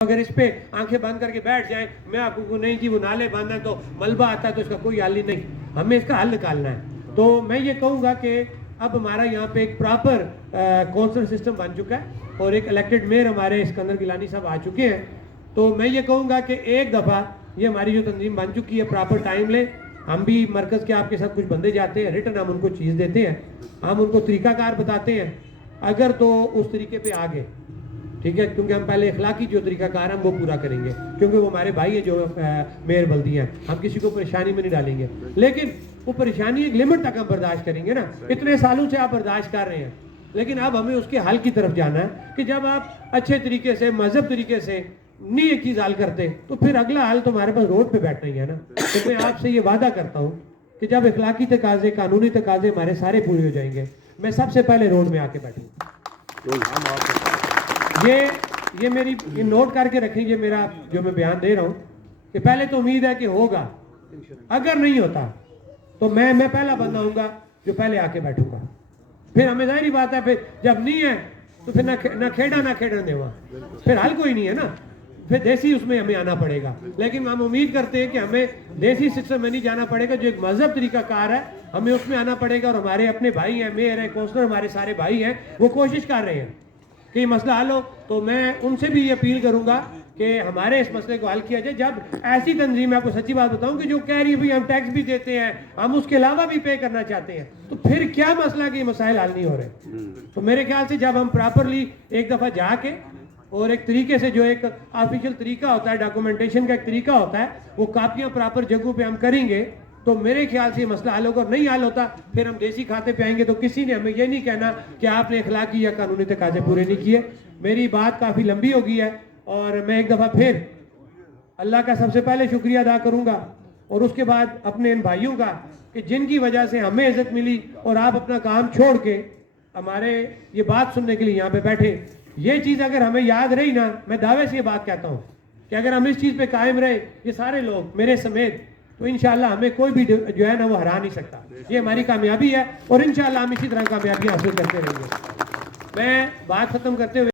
अगर इस पे आंखें बंद करके बैठ जाए, मैं आपको नहीं जी वो नाले बांधना है तो मलबा आता है तो इसका कोई हल ही नहीं, हमें इसका हल निकालना है। तो मैं ये कहूँगा कि अब हमारा यहाँ पे एक प्रॉपर काउंसिल सिस्टम बन चुका है और एक इलेक्टेड मेयर हमारे सिकंदर गिलानी साहब आ चुके हैं। तो मैं ये कहूँगा कि एक दफ़ा ये हमारी जो तंजीम बन चुकी है, प्रॉपर टाइम ले, हम भी मरकज़ के आपके साथ कुछ बंदे जाते हैं, रिटर्न हम उनको चीज़ देते हैं, हम उनको तरीकाकार बताते हैं, अगर तो उस तरीके पे आगे ठीक है, क्योंकि हम पहले इखलाकी जो तरीकाकार हम वो पूरा करेंगे, क्योंकि वो हमारे भाई है जो मेयर बल्दियाँ हैं, हम किसी को परेशानी में नहीं डालेंगे, लेकिन वो परेशानी एक लिमिट तक हम बर्दाश्त करेंगे ना। इतने सालों से आप बर्दाश्त कर रहे हैं, लेकिन अब हमें उसके हल की तरफ जाना है कि जब आप अच्छे तरीके से महजब तरीके से नहीं एक चीज़ हल करते तो फिर अगला हल तो हमारे पास रोड पे बैठना ही है ना। तो मैं आपसे ये वादा करता हूँ कि जब इखलाकी तकाजे कानूनी तकाजे हमारे सारे पूरे हो जाएंगे, मैं सबसे पहले रोड में आके बैठूँगा। ये मेरी ये नोट करके रखिए, मेरा जो मैं बयान दे रहा हूँ कि पहले तो उम्मीद है कि होगा, अगर नहीं होता तो मैं पहला बंदा होऊंगा जो पहले आके बैठूंगा। फिर हमें जाहिर बात है, फिर जब नहीं है तो फिर ना खेड़ा देवा, फिर हल कोई नहीं है ना, फिर देसी उसमें हमें आना पड़ेगा। लेकिन हम उम्मीद करते हैं कि हमें देसी सिस्टम में नहीं जाना पड़ेगा, जो एक मजहब तरीकाकार है हमें उसमें आना पड़ेगा। और हमारे अपने भाई हैं, मेयर हैं, काउंसलर हमारे सारे भाई हैं, वो कोशिश कर रहे हैं कि मसला हल हो। तो मैं उनसे भी ये अपील करूंगा कि हमारे इस मसले को हल किया जाए। जब ऐसी तंजीम, मैं आपको सच्ची बात बताऊं, कि जो कह रही है भाई हम टैक्स भी देते हैं, हम उसके अलावा भी पे करना चाहते हैं, तो फिर क्या मसला कि मसाइल हल नहीं हो रहे। तो मेरे ख्याल से जब हम प्रॉपरली एक दफ़ा जाके और एक तरीके से, जो एक ऑफिशियल तरीका होता है, डॉक्यूमेंटेशन का एक तरीका होता है, वो कापियाँ प्रॉपर जगहों पर हम करेंगे, तो मेरे ख्याल से मसला हल होगा। और नहीं हल होता फिर हम देसी खाते पे आएंगे, तो किसी ने हमें ये नहीं कहना कि आपने इखलाकी या कानूनी तकाजे पूरे नहीं किए। मेरी बात काफ़ी लंबी हो गई है और मैं एक दफ़ा फिर अल्लाह का सबसे पहले शुक्रिया अदा करूँगा और उसके बाद अपने इन भाइयों का कि जिनकी वजह से हमें इज्जत मिली और आप अपना काम छोड़ के हमारे ये बात सुनने के लिए यहाँ पे बैठे। ये चीज़ अगर हमें याद रही ना, मैं दावे से ये बात कहता हूँ कि अगर हम इस चीज़ पे कायम रहे, ये सारे लोग मेरे समेत, तो इंशाल्लाह हमें कोई भी जो है ना वो हरा नहीं सकता। ये हमारी कामयाबी है और इंशाल्लाह हम इसी तरह कामयाबी हासिल करते रहेंगे। मैं बात खत्म करते हुए